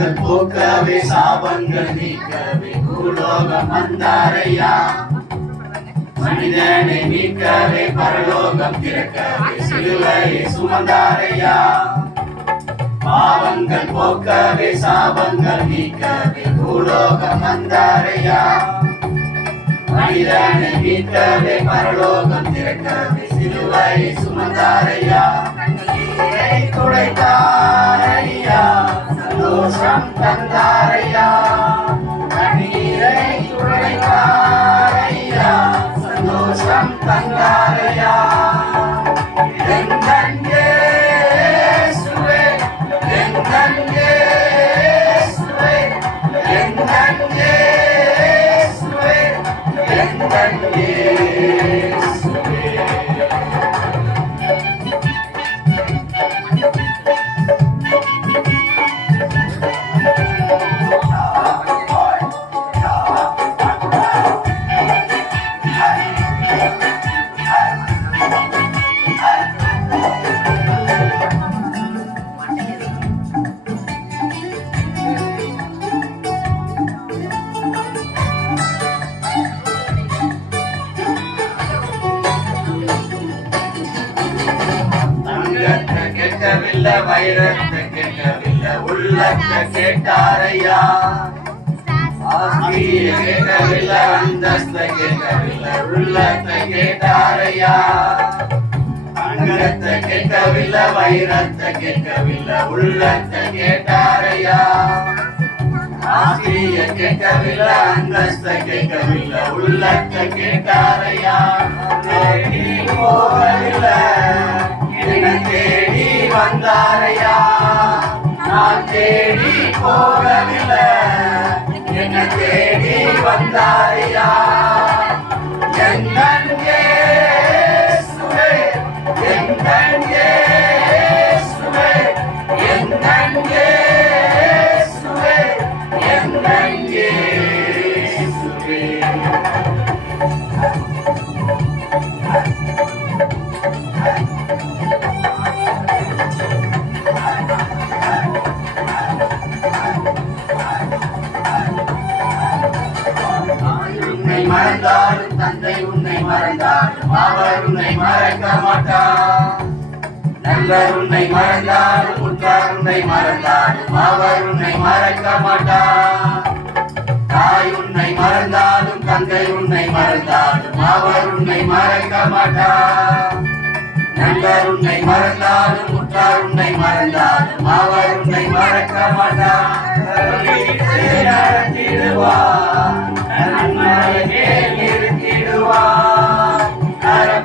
பாவங்கள் போக்கவே சாபங்கள் நீக்கவே பூலோகம் வந்தாரையா மனிதனை மீட்கவே பரலோகம் திறக்கவே சிலுவையை சுமந்தாரையா பாவங்கள் போக்கவே சாபங்கள் நீக்கவே பூலோகம் வந்தாரையா மனிதனை மீட்கவே பரலோகம் திறக்கவே சிலுவையை சுமந்தாரையா துடைத்தாரையா சந்தோஷம் தந்தாரையா கண்ணீரை துடைத்தாரையா சந்தோஷம் தந்தாரையா எங்கள் இயேசுவே எங்கள் இயேசுவே எங்கள் இயேசுவே எங்கள் இயேசுவே கேட்கவில்லை வைரத்தை கேட்கவில்லை உள்ளத்தை கேட்டாரையா ஆஸ்தியை கேட்கவில்லை அந்தஸ்தை கேட்கவில்லை உள்ளத்தை கேட்டாரையா அங்கத்தை கேட்கவில்லை வைரத்தை கேட்கவில்லை உள்ளத்தை கேட்டாரையா ஆஸ்தியை கேட்கவில்லை அந்தஸ்தை கேட்கவில்லை உள்ளத்தை கேட்டாரையா தேடி போகவில்லை தேடி வந்தாரையா நான் தேடி போகவில்லை என்ன தேடி வந்தாரையா எங்கள் இயேசுவே எங்கள் இயேசுவே எங்கள் இயேசுவே எங்கள் இயேசுவே மறந்தாலும் தந்தை உன்னை மறந்தாலும் அவர் உன்னை மறக்க மாட்டார் நண்பர் உன்னை மறந்தாலும் உற்றார் உன்னை மறந்தாலும் அவர் உன்னை மறக்க மாட்டார் தாய் உன்னை மறந்தாலும் தந்தை உன்னை மறந்தாலும் அவர் உன்னை மறக்க மாட்டார் நண்பர் உன்னை மறந்தாலும் உற்றார் உன்னை மறந்தாலும் அவர் உன்னை மறக்க மாட்டார்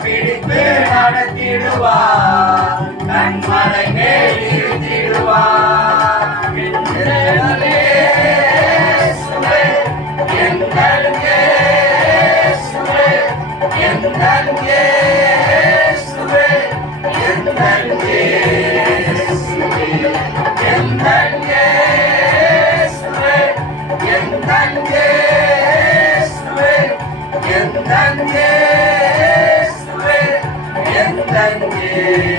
பிடித்து நடத்திடுவார் கண்மலை மேல் இருத்திடுவார் எங்கள் இயேசுவே எங்கள் இயேசுவே எங்கள் இயேசுவே எங்கள் இயேசுவே எங்கள் இயேசுவே எங்கள் இயேசுவே எங்கள் இயேசுவே எங்கள்